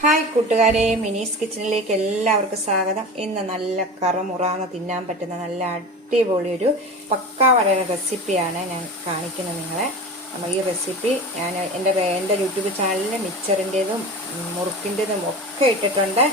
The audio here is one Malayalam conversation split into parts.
ഹായ് കൂട്ടുകാരെ മിനീസ് കിച്ചണിലേക്ക് എല്ലാവർക്കും സ്വാഗതം. ഇന്ന് നല്ല കറമുറാന്ന് തിന്നാൻ പറ്റുന്ന നല്ല അടിപൊളി ഒരു പക്കാവട റെസിപ്പിയാണ് ഞാൻ കാണിക്കുന്നത് നിങ്ങളെ. അപ്പം ഈ റെസിപ്പി ഞാൻ എന്റെ എന്റെ യൂട്യൂബ് ചാനലിൽ മിച്ചറിന്റെതും മുറുക്കിന്റെതും ഒക്കെ ഇട്ടിട്ടുണ്ട്.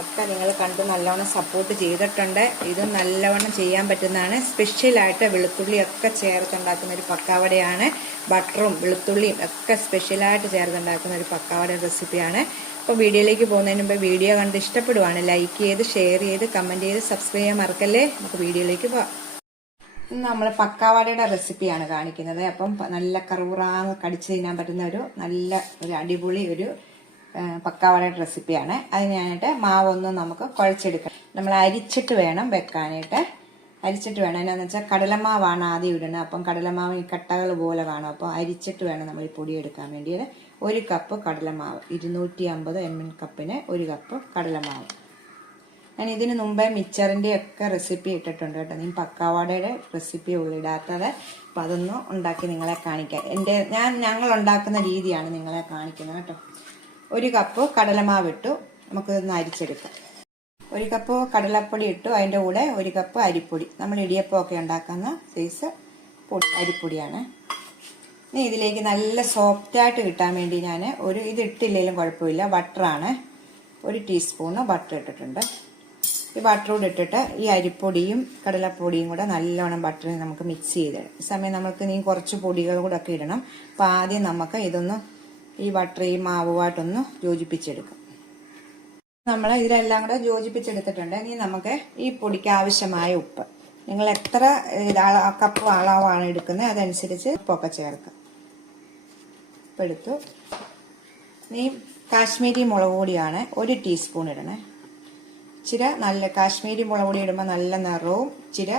ഒക്കെ നിങ്ങൾ കണ്ട് നല്ലവണ്ണം സപ്പോർട്ട് ചെയ്തിട്ടുണ്ട്. ഇത് നല്ലവണ്ണം ചെയ്യാൻ പറ്റുന്നതാണ്. സ്പെഷ്യലായിട്ട് വെളുത്തുള്ളിയൊക്കെ ചേർത്തുണ്ടാക്കുന്ന ഒരു പക്കാവടയാണ് ബട്ടറും വെളുത്തുള്ളിയും ഒക്കെ സ്പെഷ്യലായിട്ട് ചേർത്തുണ്ടാക്കുന്ന ഒരു പക്കാവട റെസിപ്പിയാണ് അപ്പോൾ വീഡിയോയിലേക്ക് പോകുന്നതിന് മുമ്പ് വീഡിയോ കണ്ട് ഇഷ്ടപ്പെടുവാണ് ലൈക്ക് ചെയ്ത് ഷെയർ ചെയ്ത് കമന്റ് ചെയ്ത് സബ്സ്ക്രൈബ് ചെയ്യാൻ മറക്കല്ലേ? നമുക്ക് വീഡിയോയിലേക്ക് പോവാം. ഇന്ന് നമ്മൾ പക്കാവാടയുടെ റെസിപ്പിയാണ് കാണിക്കുന്നത്. അപ്പം നല്ല കറുറാന്ന് കടിച്ചു തിന്നാൻ പറ്റുന്ന ഒരു നല്ല ഒരു അടിപൊളി ഒരു പക്കാവാടയുടെ റെസിപ്പിയാണ് അതിനായിട്ട് മാവൊന്നും നമുക്ക് കുഴച്ചെടുക്കണം നമ്മൾ അരിച്ചിട്ട് വേണം വെക്കാനായിട്ട്. അരിച്ചിട്ട് വേണം. എന്നാന്ന് വെച്ചാൽ കടലമാവാണ് ആദ്യം ഇടുന്നത് അപ്പം കടലമാവ് ഈ കട്ടകൾ പോലെ കാണും അപ്പോൾ അരിച്ചിട്ട് വേണം നമ്മൾ ഈ പൊടി എടുക്കാൻ വേണ്ടിയത്. ഒരു കപ്പ് കടലമാവ്. ഇരുന്നൂറ്റി അമ്പത് എം എൽ കപ്പിന് ഒരു കപ്പ് കടലമാവ്. ഞാൻ ഇതിന് മുമ്പേ മിച്ചറിന്റെ ഒക്കെ റെസിപ്പി ഇട്ടിട്ടുണ്ട് കേട്ടോ. നീ പക്കാവാടയുടെ റെസിപ്പി ഉള്ളിടാത്തത്. അപ്പം അതൊന്നും ഉണ്ടാക്കി നിങ്ങളെ കാണിക്കാം. എന്റെ ഞാൻ ഞങ്ങൾ ഉണ്ടാക്കുന്ന രീതിയാണ് നിങ്ങളെ കാണിക്കുന്നത് കേട്ടോ. ഒരു കപ്പ് കടലമാവ് ഇട്ടു. നമുക്കിതൊന്ന് അരിച്ചെടുക്കാം. ഒരു കപ്പ് കടലപ്പൊടി ഇട്ടു അതിന്റെ കൂടെ ഒരു കപ്പ് അരിപ്പൊടി. നമ്മൾ ഇടിയപ്പമൊക്കെ ഉണ്ടാക്കുന്ന സൈസ് പൊടി അരിപ്പൊടിയാണ്. ഇനി ഇതിലേക്ക് നല്ല സോഫ്റ്റായിട്ട് കിട്ടാൻ വേണ്ടി ഞാൻ ഒരു ഇത് ഇട്ടില്ലെങ്കിലും കുഴപ്പമില്ല. ബട്ടറാണ് ഒരു ടീസ്പൂണ് ബട്ടർ ഇട്ടിട്ടുണ്ട്. ഈ ബട്ടർ കൂടെ ഇട്ടിട്ട് ഈ അരിപ്പൊടിയും കടലപ്പൊടിയും കൂടെ നല്ലോണം ബട്ടറിൽ നമുക്ക് മിക്സ് ചെയ്ത് ഈ സമയം നമുക്ക് ഇനി കുറച്ച് പൊടികൾ കൂടെ ഒക്കെ ഇടണം. അപ്പോൾ ആദ്യം നമുക്ക് ഇതൊന്ന് ഈ ബട്ടർ ഈ മാവുമായിട്ടൊന്ന് യോജിപ്പിച്ചെടുക്കാം. നമ്മൾ ഇതിലെല്ലാം കൂടെ യോജിപ്പിച്ചെടുത്തിട്ടുണ്ട്. ഇനി നമുക്ക് ഈ പൊടിക്ക് ആവശ്യമായ ഉപ്പ്. നിങ്ങൾ എത്ര കപ്പ് അളവാണ് എടുക്കുന്നത് അതനുസരിച്ച് ഉപ്പൊക്കെ ചേർക്കുക. ഉപ്പെടുത്തു ഇനി കാശ്മീരി മുളക് പൊടിയാണ് ഒരു ടീസ്പൂൺ ഇടണേ. ഇച്ചിരി നല്ല കാശ്മീരി മുളക് പൊടി ഇടുമ്പോൾ നല്ല നിറവും ഇച്ചിരി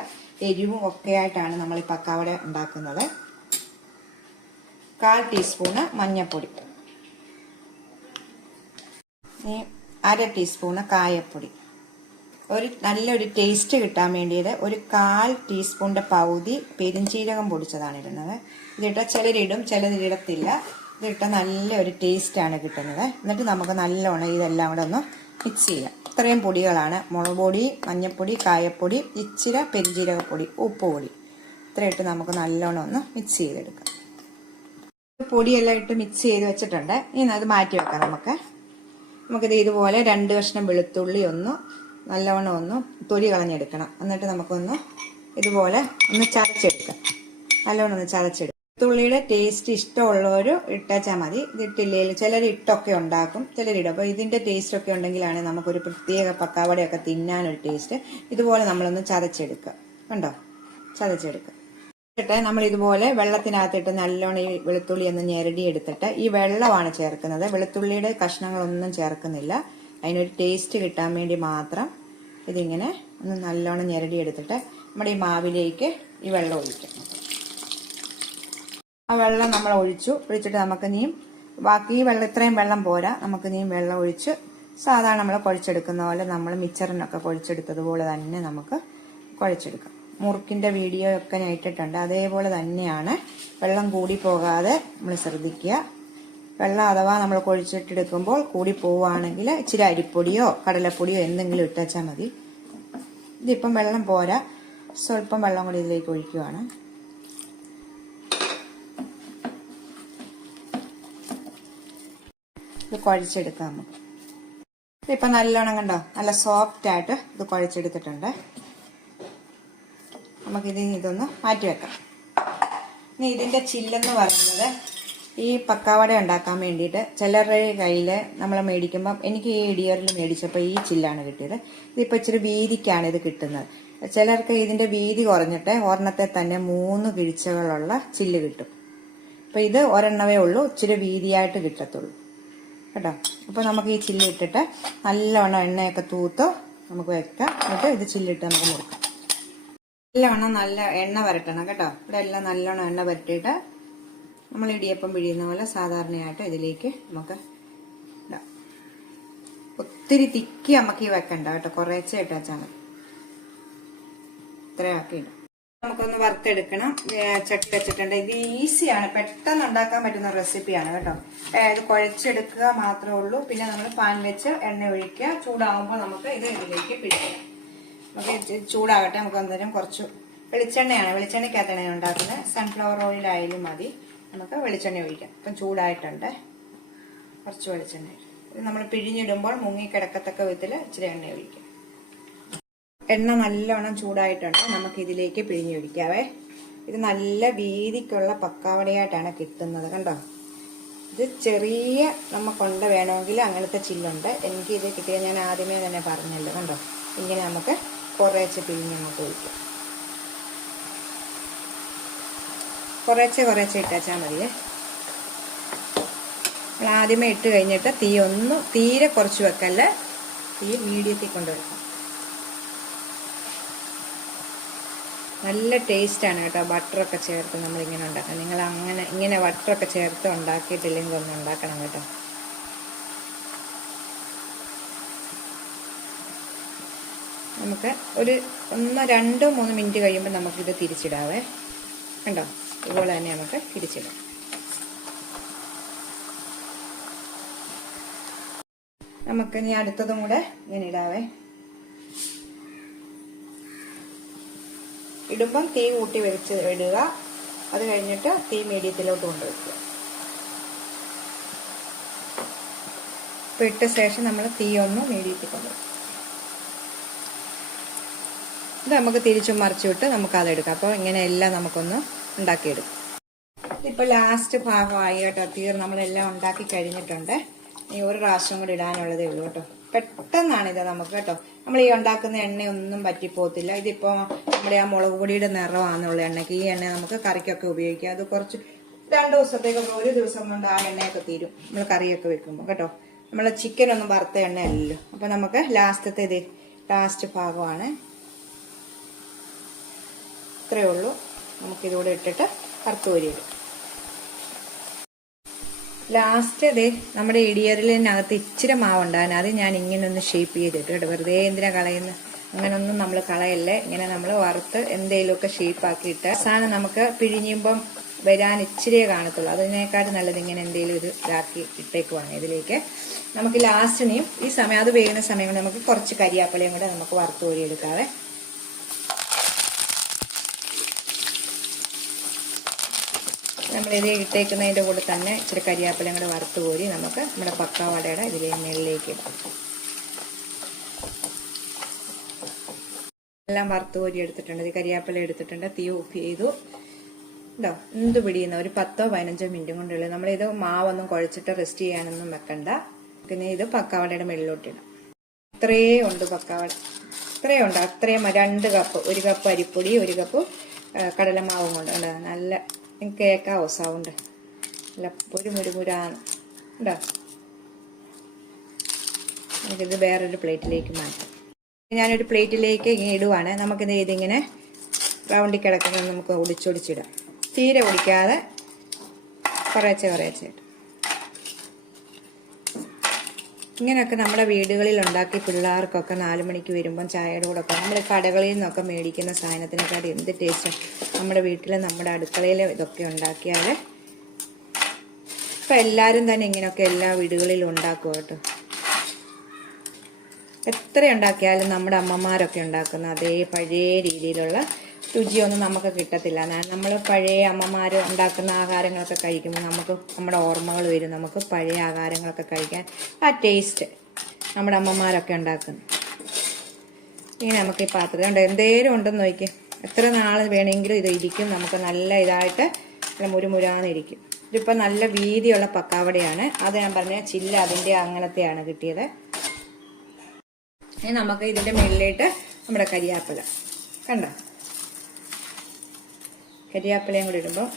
എരിവും ഒക്കെ ആയിട്ടാണ് നമ്മൾ ഈ പക്കാവട ഉണ്ടാക്കുന്നത്. കാൽ ടീസ്പൂണ് മഞ്ഞൾപ്പൊടി ഇനി അര ടീസ്പൂണ് കായപ്പൊടി. ഒരു നല്ലൊരു ടേസ്റ്റ് കിട്ടാൻ വേണ്ടിയിട്ട് ഒരു കാൽ ടീസ്പൂണിന്റെ പകുതി പെരിഞ്ചീരകം പൊടിച്ചതാണ് ഇടുന്നത്. ഇതിട്ട ചിലരിടും ചിലരിടത്തില്ല ഇതിട്ട നല്ലൊരു ടേസ്റ്റാണ് കിട്ടുന്നത്. എന്നിട്ട് നമുക്ക് നല്ലോണം ഇതെല്ലാം കൂടെ ഒന്ന് മിക്സ് ചെയ്യാം. ഇത്രയും പൊടികളാണ്. മുളക് പൊടി മഞ്ഞൾപ്പൊടി കായപ്പൊടി ഇച്ചിര പെരിഞ്ചീരകപ്പൊടി ഉപ്പ് പൊടി. ഇത്രയും ഇട്ട് നമുക്ക് നല്ലോണം ഒന്ന് മിക്സ് ചെയ്തെടുക്കാം. പൊടിയെല്ലാം ഇട്ട് മിക്സ് ചെയ്ത് വെച്ചിട്ടുണ്ട്. ഇനി അത് മാറ്റി വെക്കാം നമുക്ക്. നമുക്കിത് ഇതുപോലെ രണ്ട് കഷ്ണം വെളുത്തുള്ളി ഒന്ന് നല്ലവണ്ണം ഒന്ന് തൊലി കളഞ്ഞെടുക്കണം. എന്നിട്ട് നമുക്കൊന്ന് ഇതുപോലെ ഒന്ന് ചതച്ചെടുക്കാം. നല്ലവണ്ണം ഒന്ന് ചതച്ചെടുക്കാം. വെളുത്തുള്ളിയുടെ ടേസ്റ്റ് ഇഷ്ടമുള്ളവർ ഇട്ടാച്ചാൽ മതി. ഇതിട്ടില്ലെങ്കിൽ ചിലർ ഇട്ടൊക്കെ ഉണ്ടാക്കും ചിലരിടും അപ്പോൾ ഇതിന്റെ ടേസ്റ്റ് ഒക്കെ ഉണ്ടെങ്കിലാണ് നമുക്കൊരു പ്രത്യേക പക്കാവടയൊക്കെ തിന്നാനൊരു ടേസ്റ്റ് ഇതുപോലെ നമ്മളൊന്ന് ചതച്ചെടുക്കുക. കണ്ടോ? ചതച്ചെടുക്കുക. ഇട്ട് നമ്മൾ ഇതുപോലെ വെള്ളത്തിനകത്തിട്ട് നല്ലോണം ഈ വെളുത്തുള്ളി ഒന്ന് ഞെരടി എടുത്തിട്ട് ഈ വെള്ളമാണ് ചേർക്കുന്നത്. വെളുത്തുള്ളിയുടെ കഷ്ണങ്ങളൊന്നും ചേർക്കുന്നില്ല. അതിനൊരു ടേസ്റ്റ് കിട്ടാൻ വേണ്ടി മാത്രം ഇതിങ്ങനെ ഒന്ന് നല്ലോണം ഞെരടി എടുത്തിട്ട് നമ്മുടെ ഈ മാവിലേക്ക് ഈ വെള്ളം ഒഴിക്കാം. ആ വെള്ളം നമ്മൾ ഒഴിച്ചു. ഒഴിച്ചിട്ട് നമുക്ക് നീ ബാക്കി ഈ വെള്ളം ഇത്രയും വെള്ളം പോരാ. നമുക്ക് നീ വെള്ളം ഒഴിച്ച് സാധാരണ നമ്മൾ കുഴച്ചെടുക്കുന്ന പോലെ നമ്മൾ മിച്ചറിനൊക്കെ കുഴച്ചെടുത്തതുപോലെ തന്നെ നമുക്ക് കുഴച്ചെടുക്കാം. മുറുക്കിന്റെ വീഡിയോ ഒക്കെ ഞാൻ ഇട്ടിട്ടുണ്ട്. അതേപോലെ തന്നെയാണ് വെള്ളം കൂടി പോകാതെ നമ്മൾ ശ്രദ്ധിക്കുക. വെള്ളം അഥവാ നമ്മൾ കുഴിച്ചിട്ടെടുക്കുമ്പോൾ കൂടി പോവുകയാണെങ്കിൽ ഇച്ചിരി അരിപ്പൊടിയോ കടലപ്പൊടിയോ എന്തെങ്കിലും ഇട്ടാച്ചാൽ മതി. ഇതിപ്പം വെള്ളം പോരാ. സ്വല്പം വെള്ളം കൂടി ഇതിലേക്ക് ഒഴിക്കുവാണ്. ഇത് കുഴച്ചെടുക്കാം നമുക്ക്. ഇതിപ്പം നല്ലോണം കണ്ടോ? നല്ല സോഫ്റ്റായിട്ട് ഇത് കുഴച്ചെടുത്തിട്ടുണ്ട്. നമുക്കിത് ഇതൊന്ന് മാറ്റി വെക്കാം. ഇനി ഇതിന്റെ ചില്ലെന്ന് പറയുന്നത് ഈ പക്കാവട ഉണ്ടാക്കാൻ വേണ്ടിയിട്ട് ചിലരുടെ കയ്യിൽ നമ്മൾ മേടിക്കുമ്പം എനിക്ക് ഈ ഇടിയറിൽ മേടിച്ചപ്പോൾ ഈ ചില്ലാണ് കിട്ടിയത്. ഇതിപ്പോൾ ഇച്ചിരി വീതിക്കാണ് ഇത് കിട്ടുന്നത്. ചിലർക്ക് ഇതിന്റെ വീതി കുറഞ്ഞിട്ട് ഒരെണ്ണത്തെ തന്നെ മൂന്ന് കിഴിച്ചകളുള്ള ചില്ല് കിട്ടും. അപ്പോൾ ഇത് ഒരെണ്ണമേ ഉള്ളൂ ഇച്ചിരി വീതിയായിട്ട് കിട്ടത്തുള്ളൂ. കേട്ടോ? അപ്പോൾ നമുക്ക് ഈ ചില്ല് ഇട്ടിട്ട് നല്ലവണ്ണം എണ്ണയൊക്കെ തൂത്തോ നമുക്ക് വെക്കാം. എന്നിട്ട് ഇത് ചില്ലിട്ട് നമുക്ക് മുറുക്കാം. നല്ലവണ്ണം നല്ല എണ്ണ വരട്ടണം കേട്ടോ. ഇവിടെ എല്ലാം നല്ലോണം എണ്ണ വരട്ടിയിട്ട് നമ്മൾ ഇടിയപ്പം പിഴിയുന്ന പോലെ സാധാരണയായിട്ട് ഇതിലേക്ക് നമുക്ക് ഒത്തിരി തിക്കി നമുക്ക് ഈ വെക്കണ്ട കേട്ടോ. കുറേച്ചെ ഇട്ടാച്ചാൽ മതി. ഇത്രയാക്കി നമുക്കൊന്ന് വറുത്തെടുക്കണം. ചട്ടി വെച്ചിട്ടുണ്ട്. ഇത് ഈസിയാണ്. പെട്ടെന്ന് ഉണ്ടാക്കാൻ പറ്റുന്ന റെസിപ്പിയാണ് കേട്ടോ. അതായത് കുഴച്ചെടുക്കുക മാത്രമേ ഉള്ളൂ. പിന്നെ നമ്മൾ പാൻ വെച്ച് എണ്ണ ഒഴിക്കുക. ചൂടാവുമ്പോൾ നമുക്ക് ഇത് ഇതിലേക്ക് പിടിക്കാം നമുക്ക് ചൂടാകട്ടെ നമുക്ക് അന്നേരം കുറച്ച് വെളിച്ചെണ്ണയാണ്. വെളിച്ചെണ്ണയ്ക്കകത്താണ് ഞാൻ ഉണ്ടാക്കുന്നത്. സൺഫ്ലവർ ഓയിലായാലും മതി. നമുക്ക് വെളിച്ചെണ്ണ ഒഴിക്കാം. ഇപ്പം ചൂടായിട്ടുണ്ട്. കുറച്ച് വെളിച്ചെണ്ണ ഇത് നമ്മൾ പിഴിഞ്ഞിടുമ്പോൾ മുങ്ങി കിടക്കത്തക്ക വിധത്തിൽ ഇച്ചിരി എണ്ണ ഒഴിക്കാം. എണ്ണ നല്ലവണ്ണം ചൂടായിട്ടുണ്ട്. നമുക്ക് ഇതിലേക്ക് പിഴിഞ്ഞൊഴിക്കാവേ ഇത് നല്ല വീതിക്കുള്ള പക്കാവടയായിട്ടാണ് കിട്ടുന്നത്. കണ്ടോ? ഇത് ചെറിയ നമുക്കുണ്ട് വേണമെങ്കിൽ അങ്ങനത്തെ ചില്ലുണ്ട്. എനിക്ക് ഇത് കിട്ടിയ ഞാൻ ആദ്യമേ തന്നെ പറഞ്ഞല്ലോ. കണ്ടോ? ഇങ്ങനെ നമുക്ക് കുറേശ്ശെ പിഴിഞ്ഞ് നമുക്ക് ഒഴിക്കാം. കുറേശ്ശെ കുറേശ്ശെ ഇട്ടാച്ചാൽ മതിയേ. നമ്മൾ ആദ്യമേ ഇട്ട് കഴിഞ്ഞിട്ട് തീ ഒന്ന് തീരെ കുറച്ച് വെക്കല്ല തീ മീഡിയത്തിൽ കൊണ്ടുവയ്ക്കാം നല്ല ടേസ്റ്റാണ് കേട്ടോ ബട്ടറൊക്കെ ചേർത്ത് നമ്മളിങ്ങനെ ഉണ്ടാക്കാം നിങ്ങൾ അങ്ങനെ ഇങ്ങനെ ബട്ടറൊക്കെ ചേർത്ത് ഉണ്ടാക്കിയിട്ടില്ലെങ്കിൽ ഒന്ന് ഉണ്ടാക്കണം കേട്ടോ. നമുക്ക് ഒരു ഒന്ന് രണ്ടോ മൂന്ന് മിനിറ്റ് കഴിയുമ്പോൾ നമുക്കിത് തിരിച്ചിടാവേ. കണ്ടോ? ഇതുപോലെ തന്നെ നമുക്ക് തിരിച്ചിടാം. നമുക്ക് ഇനി അടുത്തതും കൂടെ ഇങ്ങനെ ഇടാവേ. ഇടുമ്പം തീ കൂട്ടി വെച്ച് ഇടുക. അത് കഴിഞ്ഞിട്ട് തീ മീഡിയത്തിലോട്ട് കൊണ്ടുവയ്ക്കുക ഇപ്പം ഇട്ട ശേഷം നമ്മൾ തീ ഒന്ന് മീഡിയത്തിൽ കൊണ്ടുവയ്ക്കും ഇത് നമുക്ക് തിരിച്ചും മറിച്ചിട്ട് നമുക്ക് അതെടുക്കാം അപ്പോൾ ഇങ്ങനെ എല്ലാം നമുക്കൊന്ന് ഉണ്ടാക്കിയെടുക്കാം. ഇതിപ്പോൾ ലാസ്റ്റ് ഭാഗമായി കേട്ടോ. തീർ നമ്മളെല്ലാം ഉണ്ടാക്കി കഴിഞ്ഞിട്ടുണ്ട്. ഇനി ഒരു പ്രാവശ്യം കൂടി ഇടാനുള്ളതേ ഉള്ളൂ കേട്ടോ. പെട്ടെന്നാണ് ഇത് നമുക്ക് കേട്ടോ. നമ്മൾ ഈ ഉണ്ടാക്കുന്ന എണ്ണയൊന്നും പറ്റിപ്പോത്തില്ല. ഇതിപ്പോ നമ്മുടെ ആ മുളക് പൊടിയുടെ നിറമാണെന്നുള്ള എണ്ണയ്ക്ക് ഈ എണ്ണ നമുക്ക് കറിക്കൊക്കെ ഉപയോഗിക്കാം. അത് കുറച്ച് രണ്ടു ദിവസത്തേക്കൊക്കെ ഒരു ദിവസം കൊണ്ട് ആ എണ്ണയൊക്കെ തീരും. നമ്മൾ കറിയൊക്കെ വെക്കുമ്പോൾ കേട്ടോ. നമ്മൾ ചിക്കനൊന്നും വറുത്ത എണ്ണയല്ലല്ലോ. അപ്പൊ നമുക്ക് ലാസ്റ്റത്തെ ഇത് ലാസ്റ്റ് ഭാഗമാണ്. ഇത്രയേ ഉള്ളൂ. നമുക്കിതൂടെ ഇട്ടിട്ട് വറുത്ത് കോരിയിടും. ലാസ്റ്റ് ദേ നമ്മുടെ ഇടിയറിലിനകത്ത് ഇച്ചിരി മാവുണ്ടാകാൻ അത് ഞാൻ ഇങ്ങനെ ഒന്ന് ഷേപ്പ് ചെയ്തിട്ട് കേട്ടോ. വെറുതെ എന്തിനാ കളയുന്ന? അങ്ങനൊന്നും നമ്മൾ കളയല്ലേ. ഇങ്ങനെ നമ്മൾ വറുത്ത് എന്തെങ്കിലുമൊക്കെ ഷേപ്പ് ആക്കിയിട്ട് അവസാനം നമുക്ക് പിഴിഞ്ഞുമ്പം വരാൻ ഇച്ചിരിയേ കാണത്തുള്ളൂ. അതിനേക്കാട്ട് നല്ലത് ഇങ്ങനെ എന്തെങ്കിലും ഒരു ഇതാക്കി ഇട്ടേക്കുവാണ് ഇതിലേക്ക്. നമുക്ക് ലാസ്റ്റിനെയും ഈ സമയം അത് വേകുന്ന സമയം നമുക്ക് കുറച്ച് കരിയാപ്പലയും കൂടെ നമുക്ക് വറുത്ത് കോരിയെടുക്കാവേ. നമ്മളിത് ഇട്ടേക്കുന്നതിന്റെ കൂടെ തന്നെ ഇച്ചിരി കരിയാപ്പിലയും കൂടെ വറുത്ത് കോരി നമുക്ക് നമ്മുടെ പക്കാവടയുടെ ഇതിലെ മുകളിലേക്ക് ഇടാം. എല്ലാം വറുത്ത് കോരി എടുത്തിട്ടുണ്ട്. ഇത് കരിയാപ്പില എടുത്തിട്ടുണ്ട്. തീ ഓഫ് ചെയ്തു. ഉണ്ടോ എന്ത് പിടിയുന്ന? ഒരു പത്തോ പതിനഞ്ചോ മിനിറ്റും കൊണ്ടുള്ളൂ നമ്മളിത് മാവൊന്നും കുഴച്ചിട്ട് റെസ്റ്റ് ചെയ്യാനൊന്നും വെക്കണ്ട. പിന്നെ ഇത് പക്കാവടയുടെ മുകളിലോട്ടിടാം ഇത്രയേ ഉണ്ട് പക്കാവട. ഇത്രയേ ഉണ്ട്? അത്രയും രണ്ട് കപ്പ് ഒരു കപ്പ് അരിപ്പൊടി ഒരു കപ്പ് കടലമാവും കൊണ്ട് നല്ല കേൾക്കാവോ സൗണ്ട് അല്ല ഒരു മുരുമുരാണ് ഉണ്ടോ നമുക്കിത് വേറൊരു പ്ലേറ്റിലേക്ക് മാറ്റാം. ഞാനൊരു പ്ലേറ്റിലേക്ക് ഇടുവാണ്. നമുക്കിത് ഇതിങ്ങനെ റൗണ്ടിൽ കിടക്കുന്നത് നമുക്ക് ഒടിച്ചൊടിച്ചിടാം. തീരെ ഒടിക്കാതെ കുറേച്ചെ കുറേച്ചെ ഇട്ട്. ഇങ്ങനെയൊക്കെ നമ്മുടെ വീടുകളിൽ ഉണ്ടാക്കി പിള്ളേർക്കൊക്കെ നാല് മണിക്ക് വരുമ്പം ചായയുടെ കൂടെ ഒക്കെ നമ്മൾ കടകളിൽ നിന്നൊക്കെ മേടിക്കുന്ന സാധനത്തിനെക്കാട്ടി എന്ത് ടേസ്റ്റാണ് നമ്മുടെ വീട്ടിൽ നമ്മുടെ അടുക്കളയിൽ ഇതൊക്കെ ഉണ്ടാക്കിയാൽ ഇപ്പം എല്ലാവരും തന്നെ ഇങ്ങനെയൊക്കെ എല്ലാ വീടുകളിലും ഉണ്ടാക്കും കേട്ടോ? എത്ര ഉണ്ടാക്കിയാലും നമ്മുടെ അമ്മമാരൊക്കെ ഉണ്ടാക്കുന്ന അതേ പഴയ രീതിയിലുള്ള രുചിയൊന്നും നമുക്ക് കിട്ടത്തില്ല. നമ്മൾ പഴയ അമ്മമാർ ഉണ്ടാക്കുന്ന ആഹാരങ്ങളൊക്കെ കഴിക്കുമ്പോൾ നമുക്ക് നമ്മുടെ ഓർമ്മകൾ വരും. നമുക്ക് പഴയ ആഹാരങ്ങളൊക്കെ കഴിക്കാൻ ആ ടേസ്റ്റ് നമ്മുടെ അമ്മമാരൊക്കെ ഉണ്ടാക്കുന്നു. ഇനി നമുക്ക് ഈ പാത്രത്തിൽ ഉണ്ട് എന്തേലും ഉണ്ടെന്ന് നോക്കി എത്ര നാൾ വേണമെങ്കിലും ഇത് ഇരിക്കും. നമുക്ക് നല്ല ഇതായിട്ട് മുരുമുരാന്നിരിക്കും ഇതിപ്പോൾ നല്ല വീതിയുള്ള പക്കാവടയാണ്. അത് ഞാൻ പറഞ്ഞ ചില്ല അതിന്റെ അങ്ങനത്തെയാണ് കിട്ടിയത്. ഇനി നമുക്ക് ഇതിന്റെ മുകളിലേക്ക് നമ്മുടെ കരിയാപ്പില. കണ്ടോ? കരിയാപ്പിലയും കൂടി ഇടുമ്പോൾ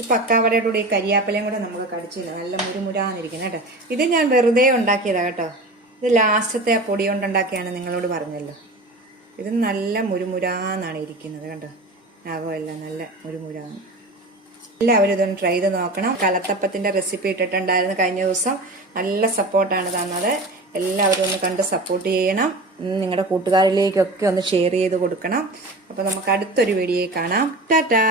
ഈ പക്കാവടയുടെ കൂടെ ഈ കരിയാപ്പിലയും കൂടെ നമുക്ക് കടിച്ചില്ല. നല്ല മുരുമുരാന്നിരിക്കുന്നത് കേട്ടോ. ഇത് ഞാൻ വെറുതെ ഉണ്ടാക്കിയതാണ് കേട്ടോ. ഇത് ലാസ്റ്റത്തെ ആ പൊടി കൊണ്ടുണ്ടാക്കിയാണ് നിങ്ങളോട് പറഞ്ഞല്ലോ. ഇത് നല്ല മുരുമുരാന്നാണ് ഇരിക്കുന്നത് കണ്ടോ. നാഗമെല്ലാം നല്ല മുരുമുരാന്ന്. എല്ലാവരും ഇതൊന്ന് ട്രൈ ചെയ്ത് നോക്കണം. കലത്തപ്പത്തിന്റെ റെസിപ്പി ഇട്ടിട്ടുണ്ടായിരുന്നു കഴിഞ്ഞ ദിവസം. നല്ല സപ്പോർട്ടാണ് തന്നത്. എല്ലാവരും ഒന്ന് കണ്ട് സപ്പോർട്ട് ചെയ്യണം. നിങ്ങളുടെ കൂട്ടുകാരിലേക്കൊക്കെ ഒന്ന് ഷെയർ ചെയ്ത് കൊടുക്കണം. അപ്പോൾ നമുക്ക് അടുത്തൊരു വീഡിയോയിൽ കാണാം. ടാറ്റാ!